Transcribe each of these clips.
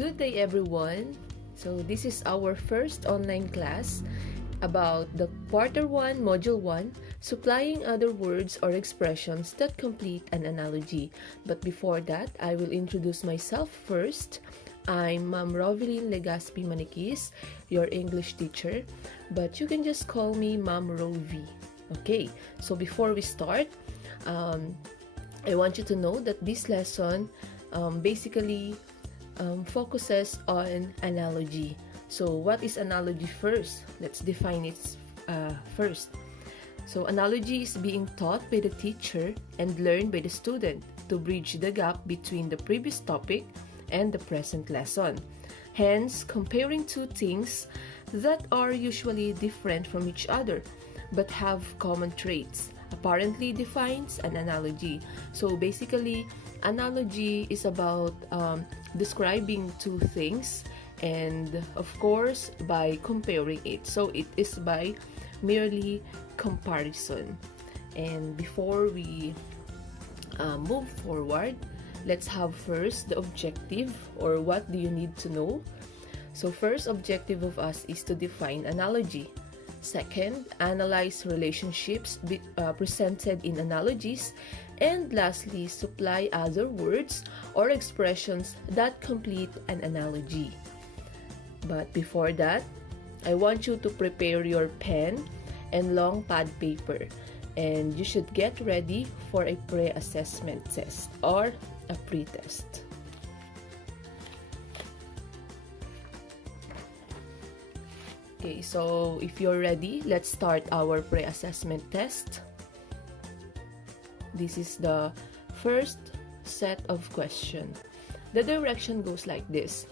Good day, everyone. So this is our first online class about the Quarter 1, Module 1, supplying other words or expressions that complete an analogy. But before that, I will introduce myself first. I'm Ma'am Rovelyn Legaspi Manikis, your English teacher, but you can just call me Ma'am Rovi. Okay, so before we start, I want you to know that this lesson basically focuses on analogy. So what is analogy first? Let's define it first. So analogy is being taught by the teacher and learned by the student to bridge the gap between the previous topic and the present lesson. Hence, comparing two things that are usually different from each other but have common traits apparently defines an analogy. So basically, analogy is about describing two things, and of course by comparing it. So it is by merely comparison. And before we move forward, let's have first the objective, or what do you need to know. So first objective of us is to define analogy. Second, analyze relationships presented in analogies. And lastly, supply other words or expressions that complete an analogy. But before that, I want you to prepare your pen and long pad paper, and you should get ready for a pre-assessment test or a pre-test. Okay, so if you're ready, let's start our pre-assessment test. This is the first set of questions. The direction goes like this.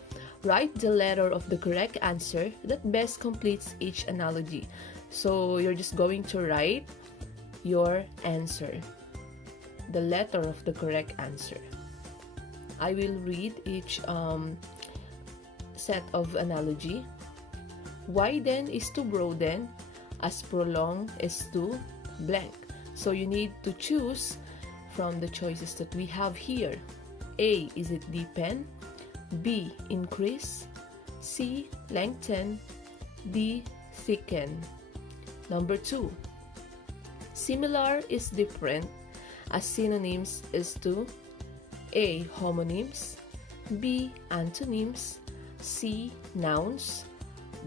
Write the letter of the correct answer that best completes each analogy. So you're just going to write your answer, the letter of the correct answer. I will read each set of analogy. Widen is to broaden, as prolong is to blank. So you need to choose from the choices that we have here. A, is it deepen? B, increase? C, lengthen? D, thicken? Number 2, similar is different, as synonyms is to A, homonyms, B, antonyms, C, nouns,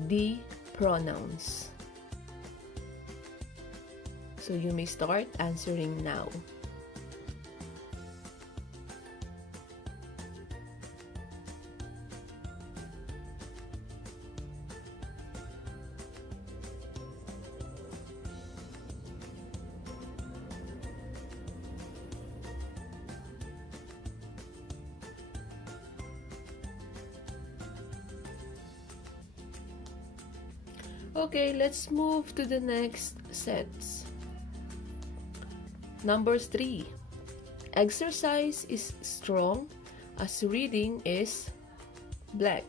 D, pronouns. So you may start answering now. Okay, let's move to the next sets. Number 3. Exercise is strong, as reading is blank.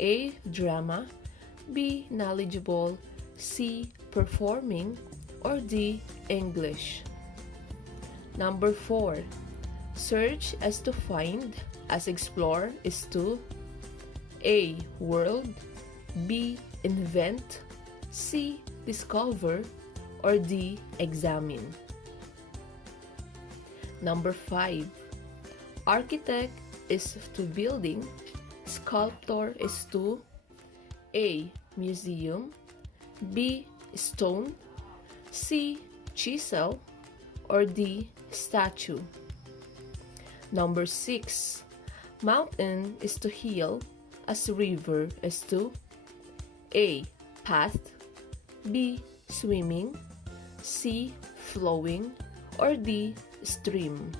A, drama, B, knowledgeable, C, performing, or D, English. Number 4. Search as to find, as explore is to A, world, B, invent, C, discover, or D, examine. Number 5. Architect is to building, sculptor is to A, museum, B, stone, C, chisel, or D, statue. Number 6. Mountain is to hill, as river is to A, path, B, swimming, C, flowing, or D, stream.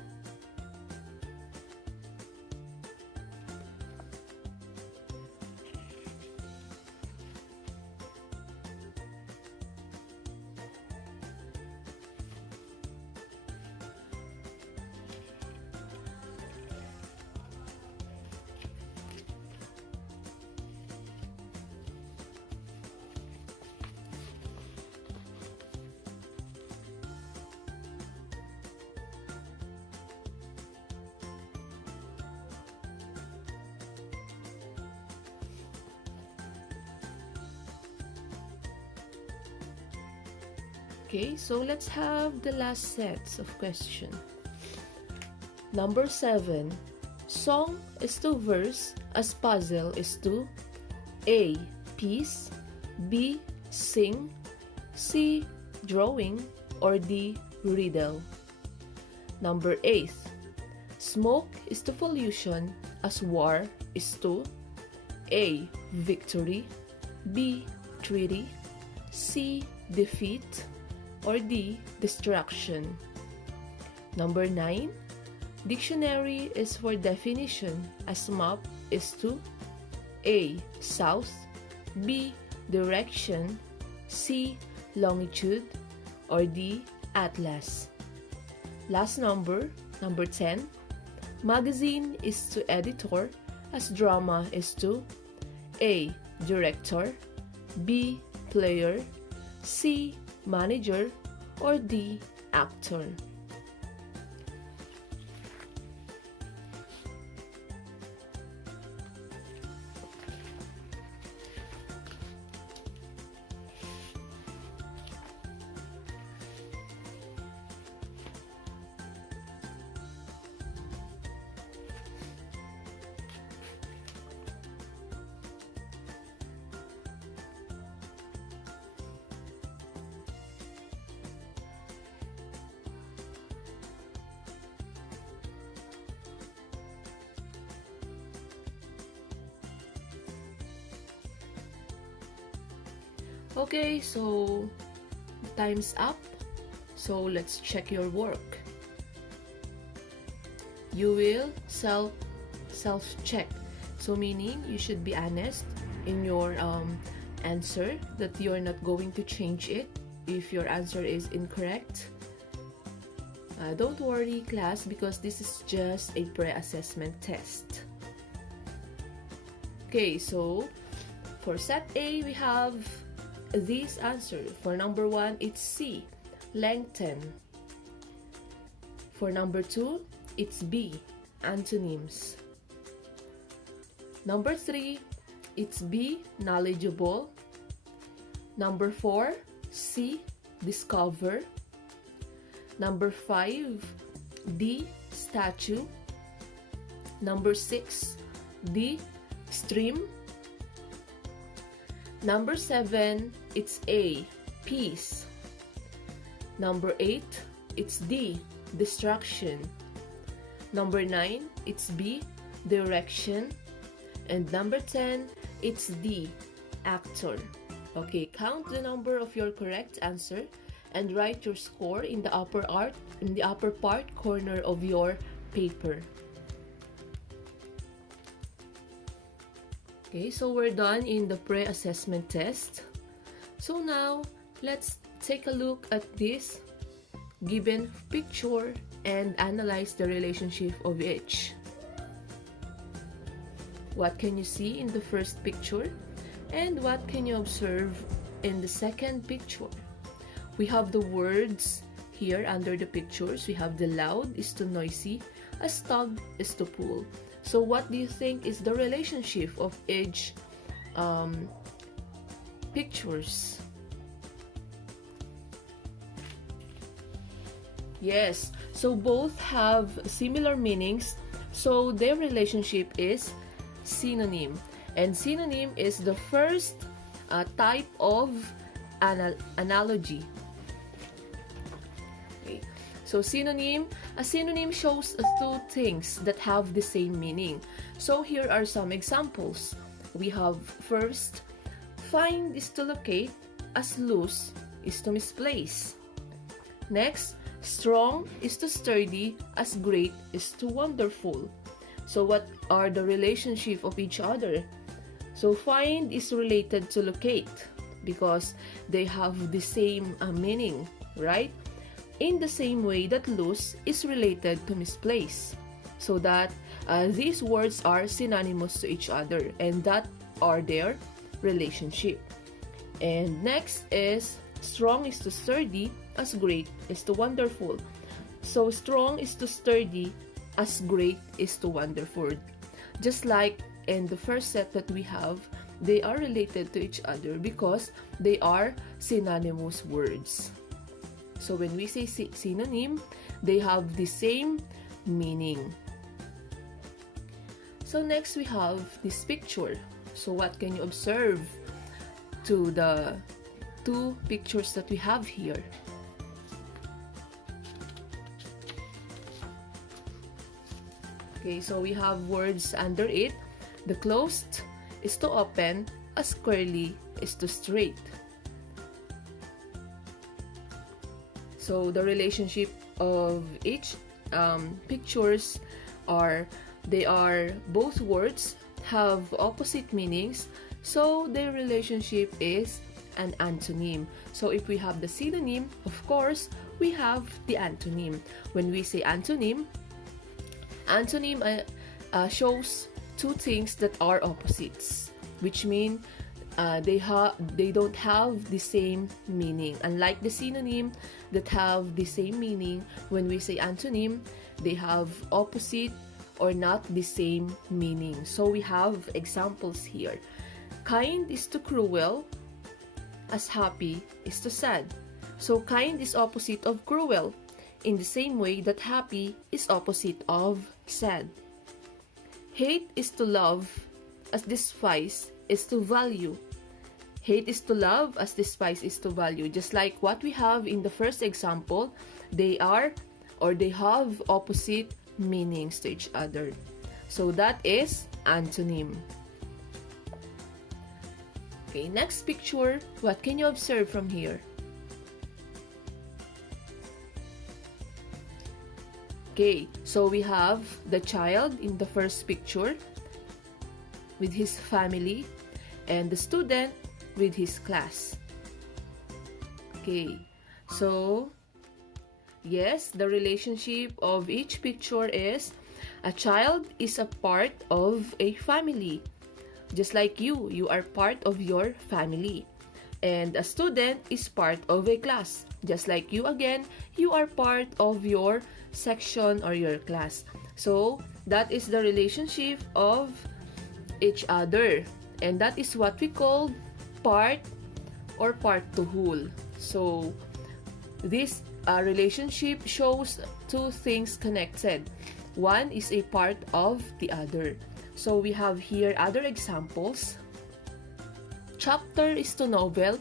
Okay, so let's have the last sets of question. Number 7. Song is to verse as puzzle is to A. Piece, B. Sing, C. Drawing, or D. Riddle. Number 8. Smoke is to pollution as war is to A. Victory, B. Treaty, C. Defeat, or D. Destruction. Number 9. Dictionary is for definition as map is to A. South, B. Direction, C. Longitude, or D. Atlas. Last number 10. Magazine is to editor as drama is to A. Director, B. Player, C. Manager, or D. Actor. Okay, so time's up. So let's check your work. You will self-check. So meaning you should be honest in your answer, that you're not going to change it if your answer is incorrect. Don't worry, class, because this is just a pre-assessment test. Okay, so for set A, we have this answer. For number 1, it's C, lengthen. For number 2, it's B, antonyms. Number 3, it's B, knowledgeable. Number 4, C, discover. Number 5, D, statue. Number 6, D, stream. Number 7, it's A, peace. Number 8, it's D, distraction. Number 9, it's B, direction. And number 10, it's D, actor. Okay, count the number of your correct answer and write your score in the upper part corner of your paper. Okay, so we're done in the pre-assessment test. So now, let's take a look at this given picture and analyze the relationship of each. What can you see in the first picture? And what can you observe in the second picture? We have the words here under the pictures. We have the loud is to noisy, as tug is to pull. So what do you think is the relationship of each pictures? Yes, so both have similar meanings. So their relationship is synonym. And synonym is the first type of analogy. Okay. So a synonym shows two things that have the same meaning. So here are some examples. We have first, find is to locate, as loose is to misplace. Next, strong is to sturdy, as great is to wonderful. So what are the relationship of each other? So find is related to locate because they have the same meaning, right? In the same way that loose is related to misplace. So that these words are synonymous to each other and that are their relationship. And next is strong is to sturdy, as great is to wonderful. So strong is to sturdy, as great is to wonderful. Just like in the first set that we have, they are related to each other because they are synonymous words. So when we say synonym, they have the same meaning. So next we have this picture. So what can you observe to the two pictures that we have here? Okay, so we have words under it. The closed is to open, as curly is to straight. So the relationship of each pictures they are both words have opposite meanings, so their relationship is an antonym. So if we have the synonym, of course, we have the antonym. When we say antonym shows two things that are opposites, which mean they don't have the same meaning. Unlike the synonym that have the same meaning, when we say antonym, they have opposite or not the same meaning. So we have examples here. Kind is to cruel, as happy is to sad. So kind is opposite of cruel, in the same way that happy is opposite of sad. Hate is to love, as despise is to value. Hate is to love, as despise is to value. Just like what we have in the first example, they have opposite meanings to each other. So that is antonym. Okay, next picture. What can you observe from here? Okay, so we have the child in the first picture with his family and the student with his class. Okay, so yes, the relationship of each picture is a child is a part of a family. Just like you are part of your family. And a student is part of a class. Just like you again, you are part of your section or your class. So that is the relationship of each other. And that is what we call part or part to whole. So this relationship shows two things connected. One is a part of the other. So we have here other examples. Chapter is to novel,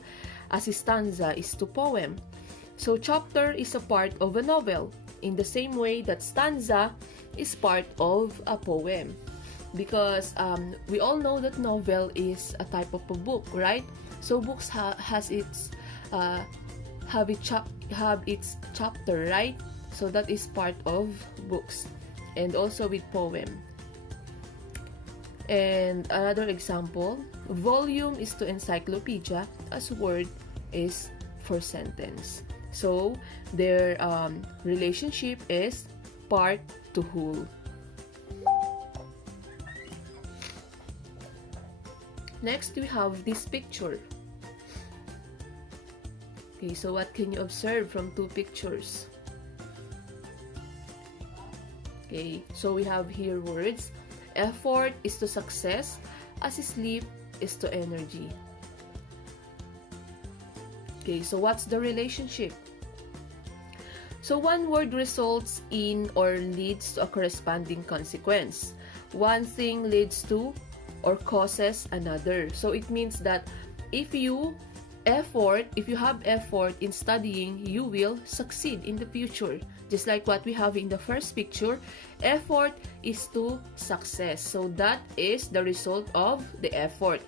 as stanza is to poem. So chapter is a part of a novel, in the same way that stanza is part of a poem. Because we all know that novel is a type of a book, right? So books have its chapter, right? So that is part of books. And also with poem. And another example, volume is to encyclopedia, as word is for sentence. So their relationship is part to whole. Next, we have this picture. Okay, so what can you observe from two pictures? Okay, so we have here words. Effort is to success, as sleep is to energy. Okay, so what's the relationship? So one word results in or leads to a corresponding consequence. One thing leads to or causes another. So it means that if you have effort in studying, you will succeed in the future. Just like what we have in the first picture, effort is to success. So that is the result of the effort,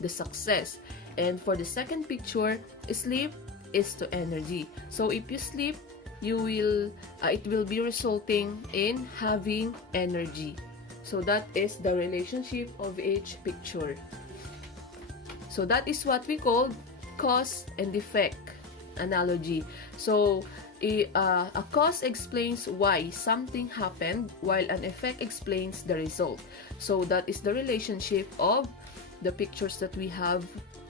the success. And for the second picture, sleep is to energy. So if you sleep, it will be resulting in having energy. So that is the relationship of each picture. So that is what we call cause and effect analogy. So a cause explains why something happened, while an effect explains the result. So that is the relationship of the pictures that we have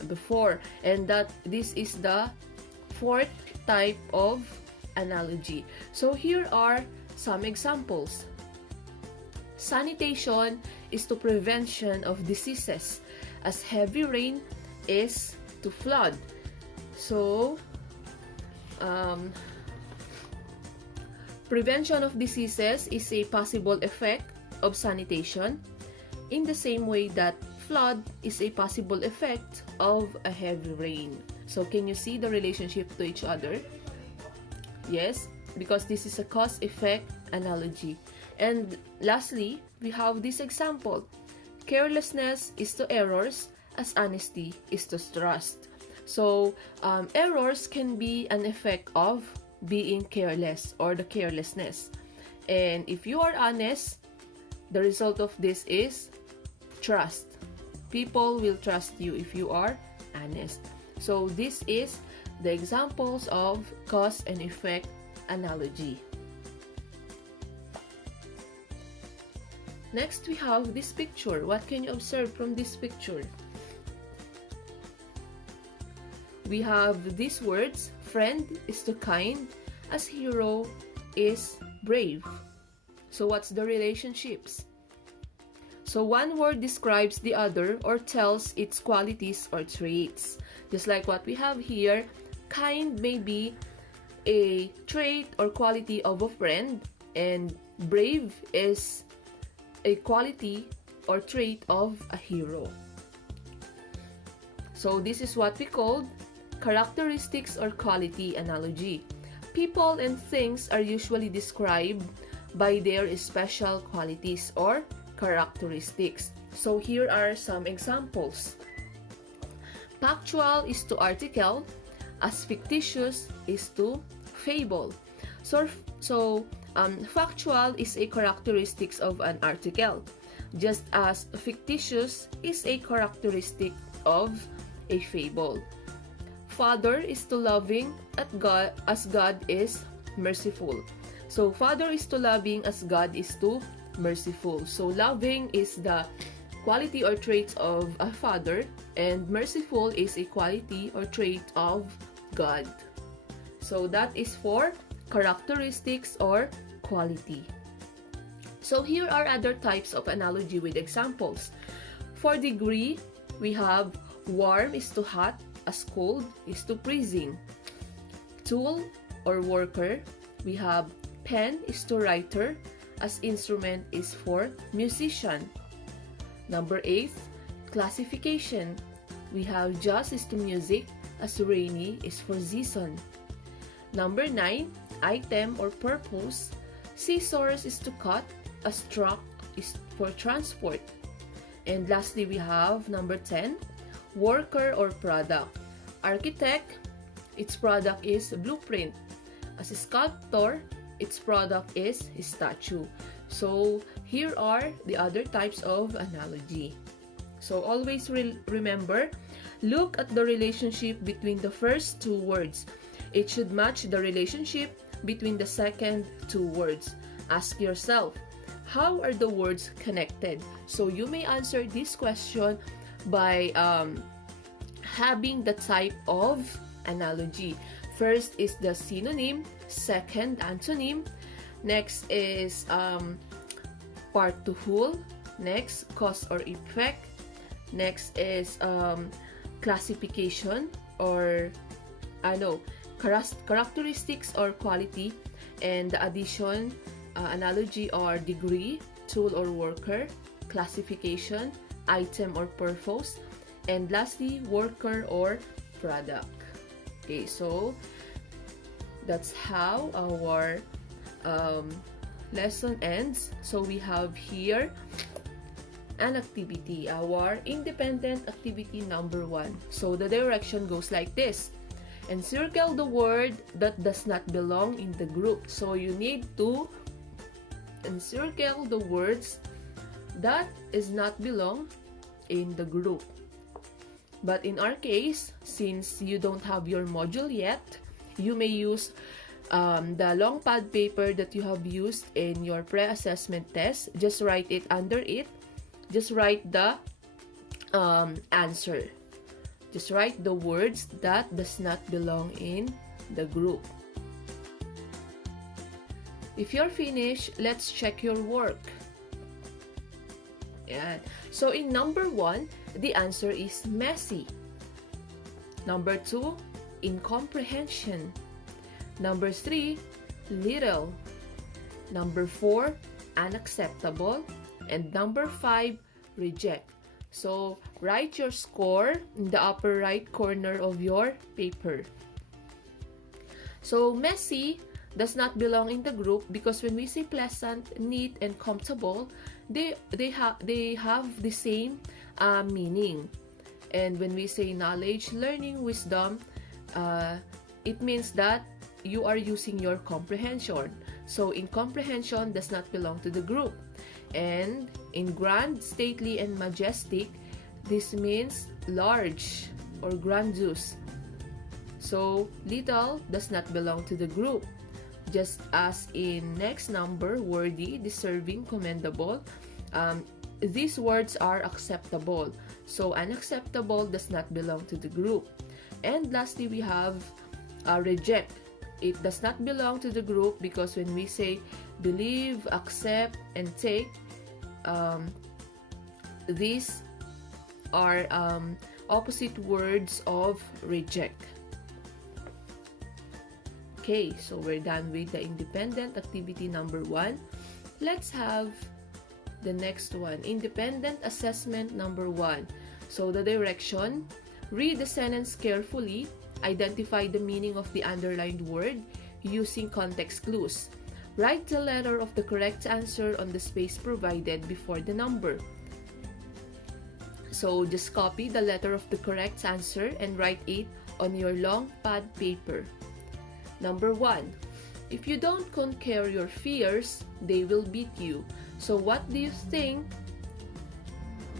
before, and that this is the fourth type of analogy. So here are some examples. Sanitation is to prevention of diseases, as heavy rain is to flood. So Prevention of diseases is a possible effect of sanitation, in the same way that flood is a possible effect of a heavy rain. So can you see the relationship to each other? Yes, because this is a cause-effect analogy. And lastly, we have this example. Carelessness is to errors as honesty is to trust. So errors can be an effect of being careless or the carelessness. And if you are honest, the result of this is trust. People will trust you if you are honest. So this is the examples of cause and effect analogy. Next, we have this picture. What can you observe from this picture? We have these words. Friend is to kind, as hero is brave. So what's the relationships? So one word describes the other or tells its qualities or traits. Just like what we have here, kind may be a trait or quality of a friend, and brave is a quality or trait of a hero. So this is what we call characteristics or quality analogy. People and things are usually described by their special qualities or characteristics. So here are some examples. Factual is to article, as fictitious is to fable. So factual is a characteristics of an article, just as fictitious is a characteristic of a fable. Father is to loving as God is merciful. So Father is to loving as God is to merciful. So loving is the quality or traits of a father, and merciful is a quality or trait of God. So that is for characteristics or quality. So here are other types of analogy with examples. For degree, we have warm is to hot, as cold is to freezing. Tool or worker, we have pen is to writer, as instrument is for musician. Number 8, classification. We have just is to music, as rainy is for season. Number 9, item or purpose. Scissors is to cut, as truck is for transport. And lastly, we have number 10, worker or product. Architect, its product is blueprint. As a sculptor, its product is statue. So here are the other types of analogy. So always remember, look at the relationship between the first two words. It should match the relationship between the second two words. Ask yourself, how are the words connected? So you may answer this question by having the type of analogy. First is the synonym, second antonym, next is part to whole, next cause or effect, next is classification or characteristics or quality, and the addition analogy or degree, tool or worker, classification, item or purpose, and lastly worker or product. Okay, so that's how our lesson ends. So we have here an activity, our independent activity number 1. So the direction goes like this: encircle the word that does not belong in the group. So you need to encircle the words that is not belong in the group. But in our case, since you don't have your module yet, you may use the long pad paper that you have used in your pre-assessment test. Just write it under it. Just write the answer. Just write the words that does not belong in the group. If you're finished, let's check your work. Yeah. So in number 1, the answer is messy. Number 2, incomprehension. Number 3, little. Number 4, unacceptable. And number 5, reject. So, write your score in the upper right corner of your paper. So, messy does not belong in the group because when we say pleasant, neat, and comfortable, they have the same meaning. And when we say knowledge, learning, wisdom, it means that you are using your comprehension. So, incomprehension does not belong to the group. And in grand, stately, and majestic, this means large or grandiose. So, little does not belong to the group. Just as in next number, worthy, deserving, commendable, these words are acceptable. So, unacceptable does not belong to the group. And lastly, we have reject. It does not belong to the group because when we say believe, accept, and take, these are opposite words of reject. Okay, so we're done with the independent activity number 1. Let's have the next one, independent assessment number 1. So the direction, read the sentence carefully, identify the meaning of the underlined word using context clues. Write the letter of the correct answer on the space provided before the number. So just copy the letter of the correct answer and write it on your long pad paper. Number 1, if you don't conquer your fears, they will beat you. So what do you think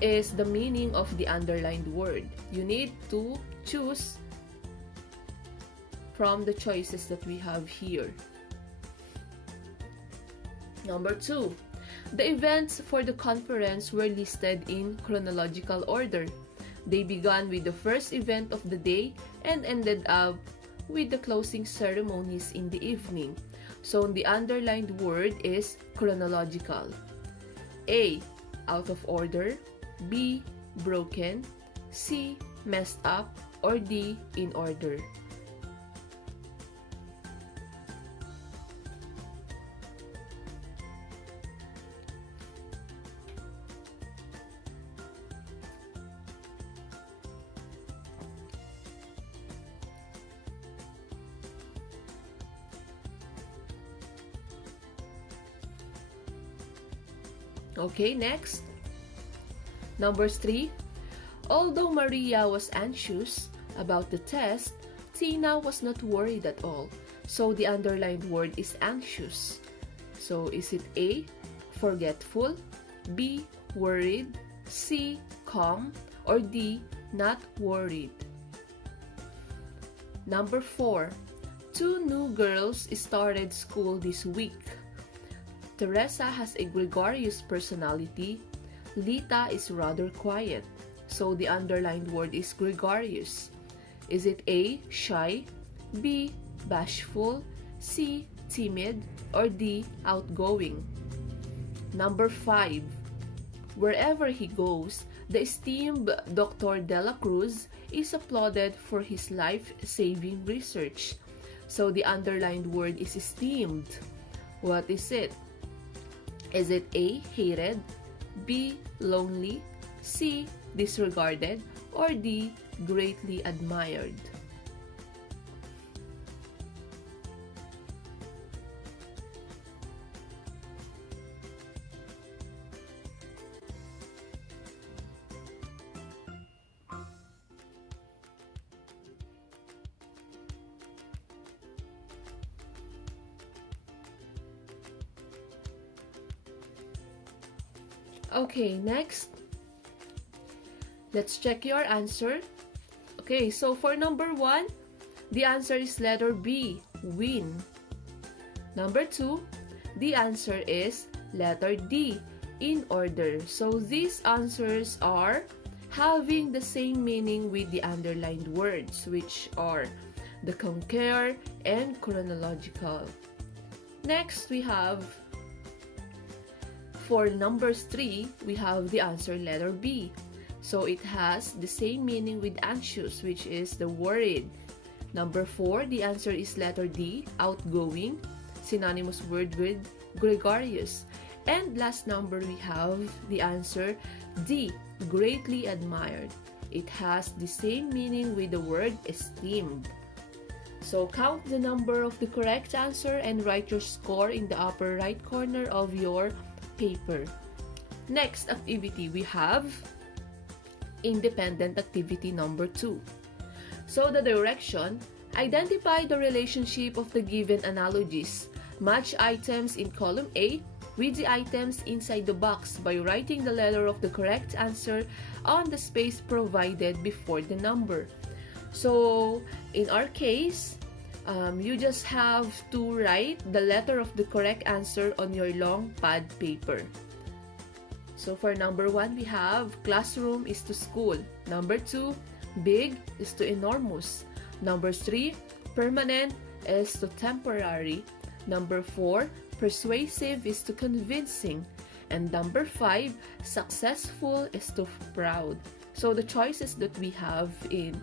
is the meaning of the underlined word? You need to choose from the choices that we have here. Number 2, the events for the conference were listed in chronological order. They began with the first event of the day and ended up with the closing ceremonies in the evening. So the underlined word is chronological. A, out of order. B, broken. C, messed up. Or D, in order. Okay, next. Number 3. Although Maria was anxious about the test, Tina was not worried at all. So the underlined word is anxious. So is it A, forgetful, B, worried, C, calm, or D, not worried? Number 4. 2 new girls started school this week. Teresa has a gregarious personality. Lita is rather quiet. So the underlined word is gregarious. Is it A, shy, B, bashful, C, timid, or D, outgoing? Number 5. Wherever he goes, the esteemed Dr. De La Cruz is applauded for his life-saving research. So the underlined word is esteemed. What is it? Is it A, hated, B, lonely, C, disregarded, or D, greatly admired? Okay, next. Let's check your answer. Okay, so for number 1, the answer is letter B, win. Number 2, the answer is letter D, in order. So these answers are having the same meaning with the underlined words, which are the conquer and chronological. Next, we have for numbers 3, we have the answer letter B. So it has the same meaning with anxious, which is the worried. Number 4, the answer is letter D, outgoing, synonymous word with gregarious. And last number, we have the answer D, greatly admired. It has the same meaning with the word esteemed. So count the number of the correct answer and write your score in the upper right corner of your paper. Next activity, we have independent activity number 2. So the direction, identify the relationship of the given analogies. Match items in column A with the items inside the box by writing the letter of the correct answer on the space provided before the number. So in our case, you just have to write the letter of the correct answer on your long pad paper. So for number 1, we have classroom is to school. Number 2, big is to enormous. Number 3, permanent is to temporary. Number 4, persuasive is to convincing. And number 5, successful is to proud. So the choices that we have in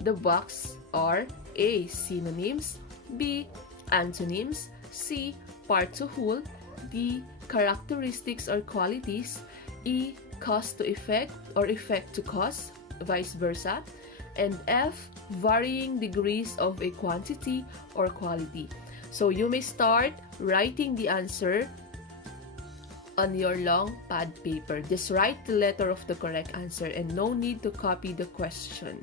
the box are A, synonyms, B, antonyms, C, part to whole, D, characteristics or qualities, E, cause to effect or effect to cause, vice versa, and F, varying degrees of a quantity or quality. So you may start writing the answer on your long pad paper. Just write the letter of the correct answer and no need to copy the question.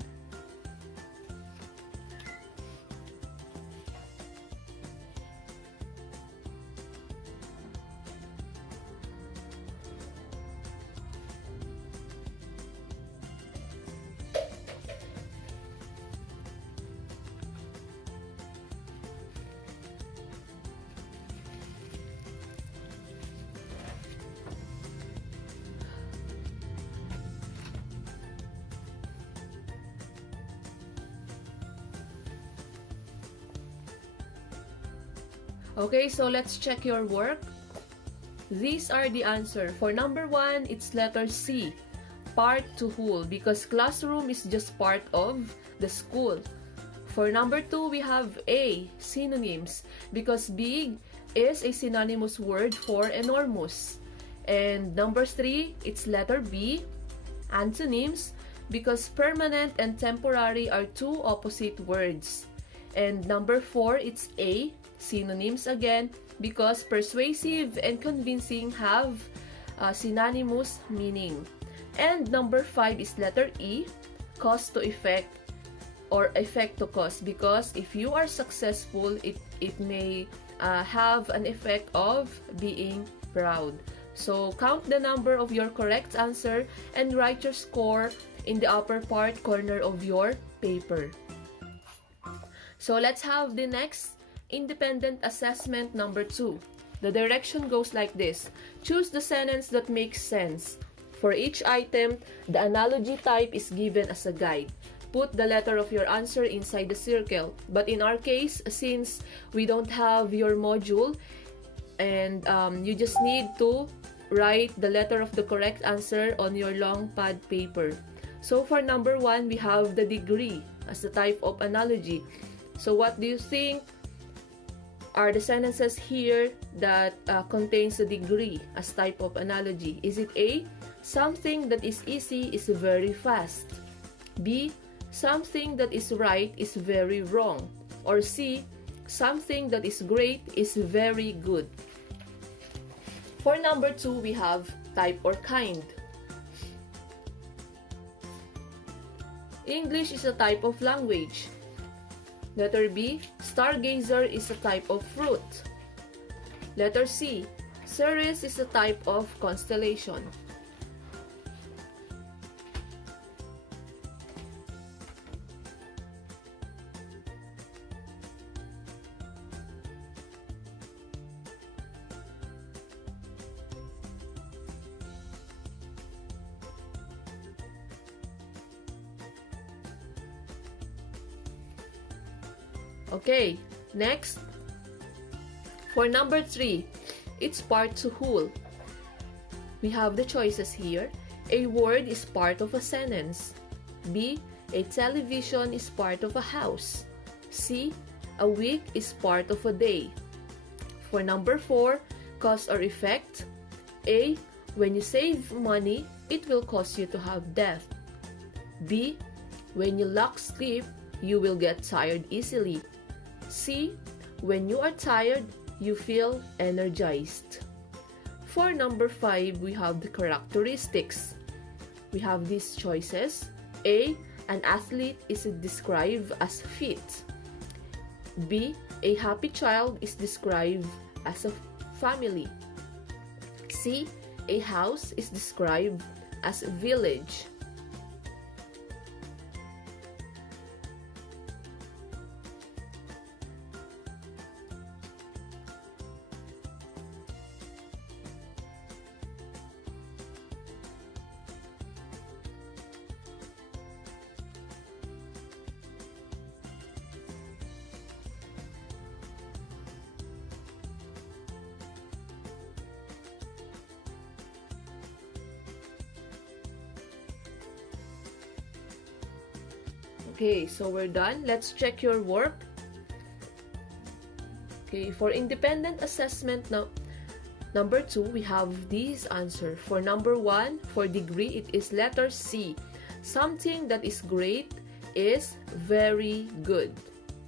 Okay, so let's check your work. These are the answer. For number 1, it's letter C, part to whole, because classroom is just part of the school. For number 2, we have A, synonyms, because big is a synonymous word for enormous. And number 3, it's letter B, antonyms, because permanent and temporary are two opposite words. And number 4, it's A, synonyms again, because persuasive and convincing have synonymous meaning. And number 5 is letter E, cause to effect or effect to cause, because if you are successful, it may have an effect of being proud. So count the number of your correct answer and write your score in the upper part corner of your paper. So let's have the next independent assessment number 2. The direction goes like this. Choose the sentence that makes sense. For each item, the analogy type is given as a guide. Put the letter of your answer inside the circle. But in our case, since we don't have your module, and you just need to write the letter of the correct answer on your long pad paper. So for number 1, we have the degree as the type of analogy. So what do you think are the sentences here that contains the degree as type of analogy? Is it A, something that is easy is very fast? B, something that is right is very wrong? Or C, something that is great is very good? For number 2, we have type or kind. English is a type of language. Letter B, stargazer is a type of fruit. Letter C, Ceres is a type of constellation. Okay, next. For number 3, it's part to whole. We have the choices here. A word is part of a sentence. B, a television is part of a house. C, a week is part of a day. For number 4, Cause or effect. A. When you save money, it will cause you to have debt. B. When you lack sleep, you will get tired easily. C. When you are tired, you feel energized. For number 5, we have the characteristics. We have these choices. A. An athlete is described as fit. B. A happy child is described as a family. C. A house is described as a village. Okay, so we're done. Let's check your work. Okay, for independent assessment now, number 2, we have these answer. For number 1, for degree, it is letter C. Something that is great is very good.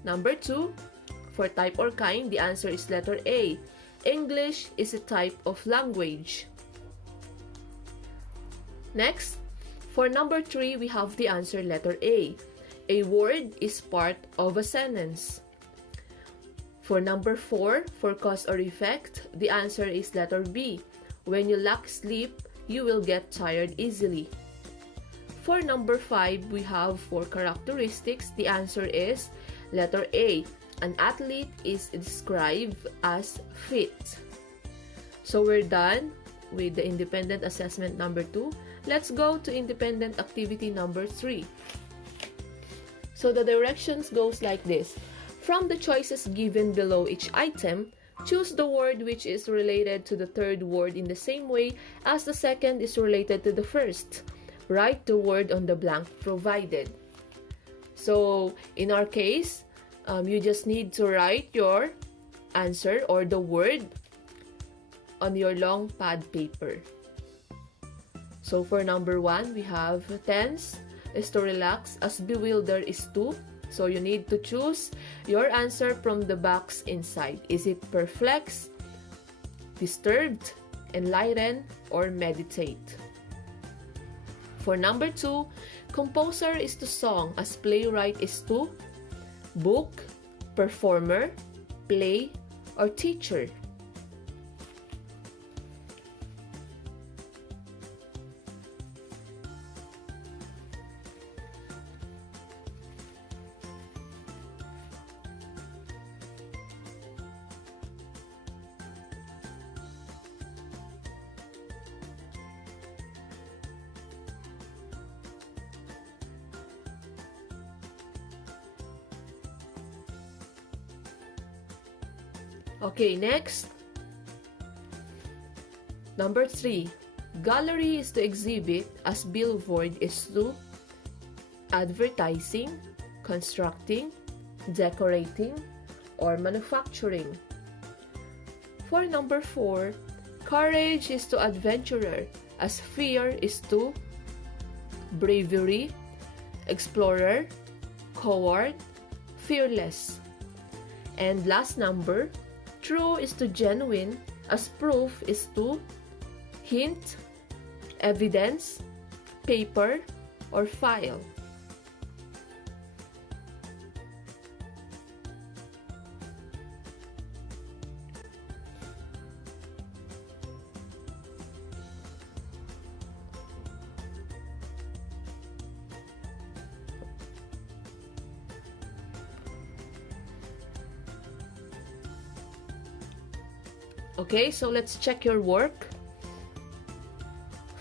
Number 2, for type or kind, the answer is letter A. English is a type of language. Next, for number 3, we have the answer letter A. A word is part of a sentence. For number 4, for cause or effect, the answer is letter B. When you lack sleep, you will get tired easily. For number 5, we have for characteristics, the answer is letter A. An athlete is described as fit. So we're done with the independent assessment number 2. Let's go to independent activity number 3. So the directions goes like this. From the choices given below each item, choose the word which is related to the third word in the same way as the second is related to the first. Write the word on the blank provided. So in our case, you just need to write your answer or the word on your long pad paper. So for number 1, we have tense is to relax, as bewilder is to. So you need to choose your answer from the box inside. Is it perplex, disturbed, enlighten, or meditate? For number 2, composer is to song, as playwright is to book, performer, play, or teacher. Okay, next. Number 3. Gallery is to exhibit, as billboard is to advertising, constructing, decorating, or manufacturing. For number 4, courage is to adventurer, as fear is to bravery, explorer, coward, fearless. And last number, true is to genuine, as proof is to hint, evidence, paper, or file. Okay, so let's check your work.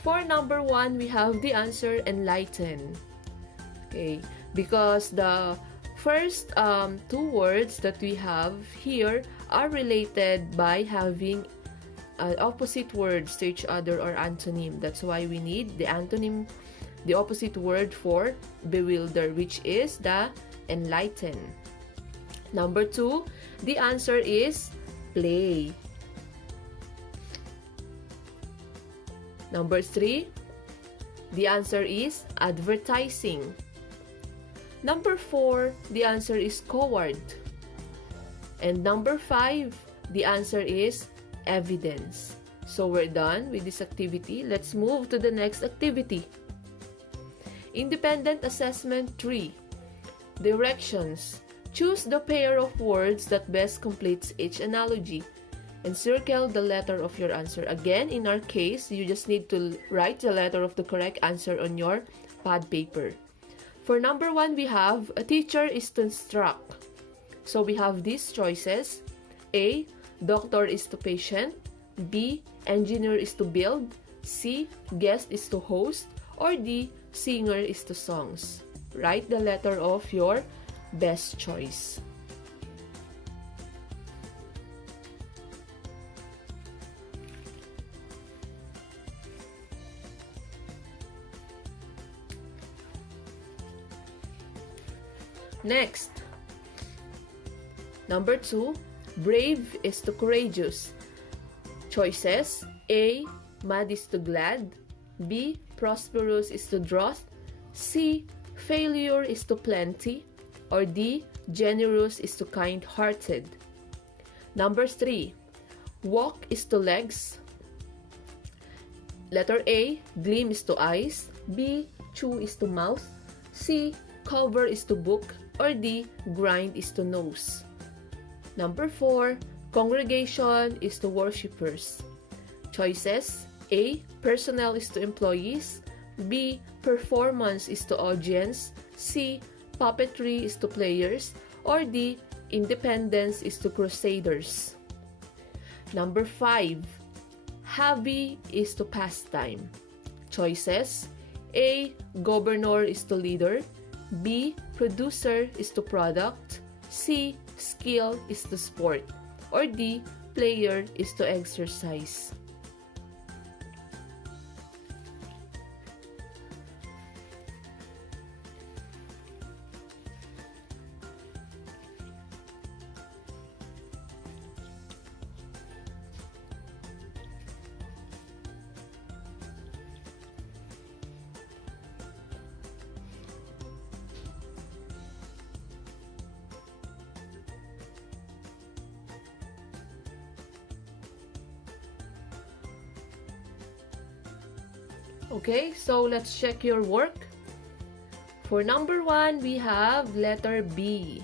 For number 1, we have the answer enlighten. Okay, because the first 2 words that we have here are related by having opposite words to each other or antonym. That's why we need the antonym, the opposite word for bewilder, which is the enlighten. Number 2, the answer is play. Number 3, the answer is advertising. Number 4, the answer is coward. And number 5, the answer is evidence. So we're done with this activity. Let's move to the next activity. Independent assessment 3. Directions. Choose the pair of words that best completes each analogy and circle the letter of your answer. Again, in our case, you just need to write the letter of the correct answer on your pad paper. For number 1, we have a teacher is to instruct. So we have these choices. A, doctor is to patient. B, engineer is to build. C, guest is to host. Or D, singer is to songs. Write the letter of your best choice. Next, number 2, brave is to courageous. Choices: A, mad is to glad. B, prosperous is to drought. C, failure is to plenty. Or D, generous is to kind-hearted. Number 3, walk is to legs. Letter A, gleam is to eyes. B, chew is to mouth. C, cover is to book. Or D, grind is to nose. Number 4, congregation is to worshippers. Choices: A, personnel is to employees. B, performance is to audience. C, puppetry is to players. Or D, independence is to crusaders. Number 5, hobby is to pastime. Choices: A, governor is to leader. B, producer is to product. C, skill is to sport. Or D, player is to exercise. Okay, so let's check your work. For number 1, we have letter B.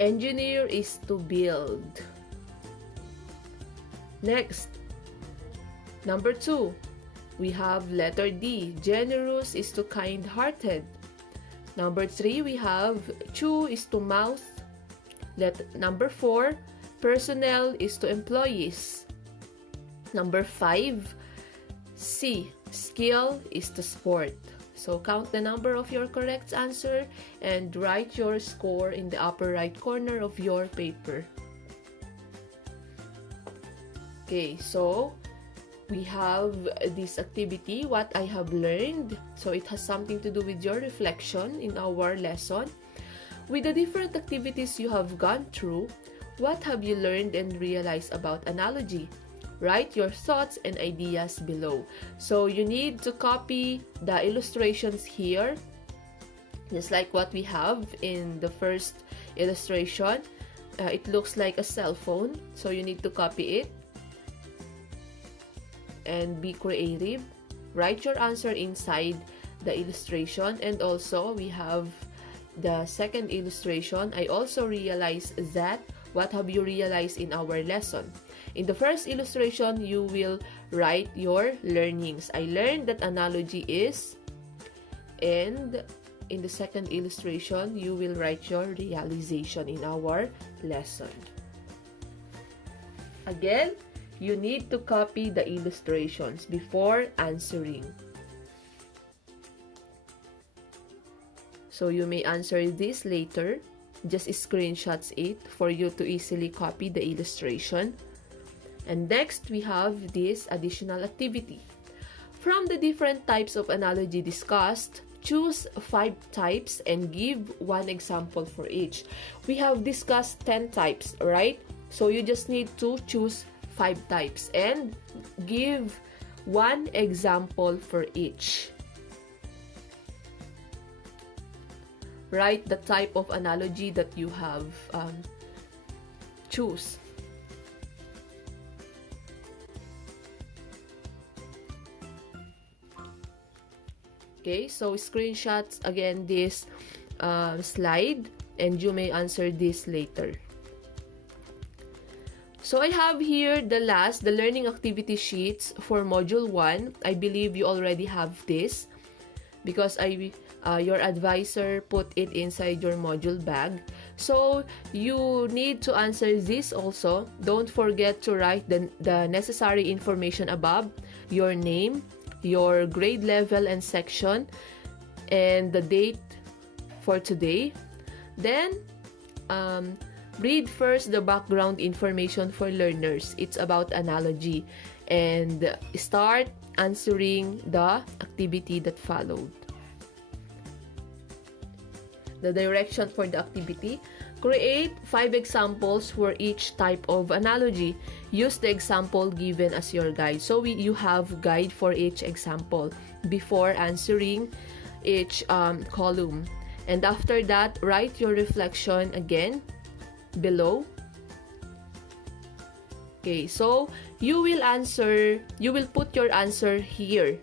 Engineer is to build. Next, number 2, we have letter D. Generous is to kind-hearted. Number 3, we have chew is to mouth. Number 4, personnel is to employees. Number 5, C, skill is to sport. So count the number of your correct answer and write your score in the upper right corner of your paper. Okay, so we have this activity, what I have learned. So it has something to do with your reflection in our lesson. With the different activities you have gone through, what have you learned and realized about analogy? Write your thoughts and ideas below. So you need to copy the illustrations here, just like what we have in the first illustration. It looks like a cell phone, so you need to copy it and be creative. Write your answer inside the illustration. And also we have the second illustration. I also realized that what have you realized in our lesson? In the first illustration, you will write your learnings. I learned that analogy is, and in the second illustration, you will write your realization in our lesson. Again, you need to copy the illustrations before answering. So you may answer this later. Just screenshots it for you to easily copy the illustration. And next, we have this additional activity. From the different types of analogy discussed, choose 5 types and give 1 example for each. We have discussed 10 types, right? So you just need to choose 5 types and give one example for each. Write the type of analogy that you have choose. Okay, so screenshots again this slide, and you may answer this later. So I have here the learning activity sheets for Module 1. I believe you already have this because your advisor put it inside your module bag. So you need to answer this also. Don't forget to write the necessary information above, your name, your grade level and section, and the date for today. Then read first the background information for learners. It's about analogy, and start answering the activity that followed. The direction for the activity: create 5 examples for each type of analogy. Use the example given as your guide. So you have guide for each example before answering each column. And after that, write your reflection again below. Okay, so you will put your answer here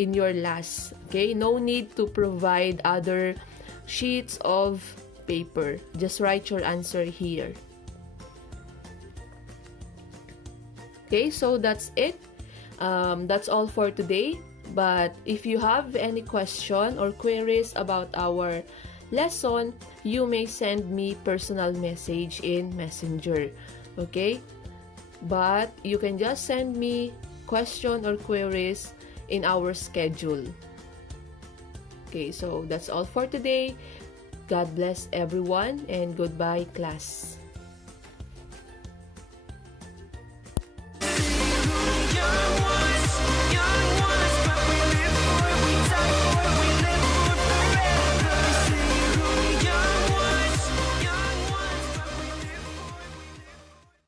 in your last. Okay, no need to provide other sheets of paper. Just write your answer here. Okay, so that's it. That's all for today. But if you have any question or queries about our lesson, you may send me personal message in Messenger. Okay? But you can just send me question or queries in our schedule. Okay, so that's all for today. God bless everyone, and goodbye, class.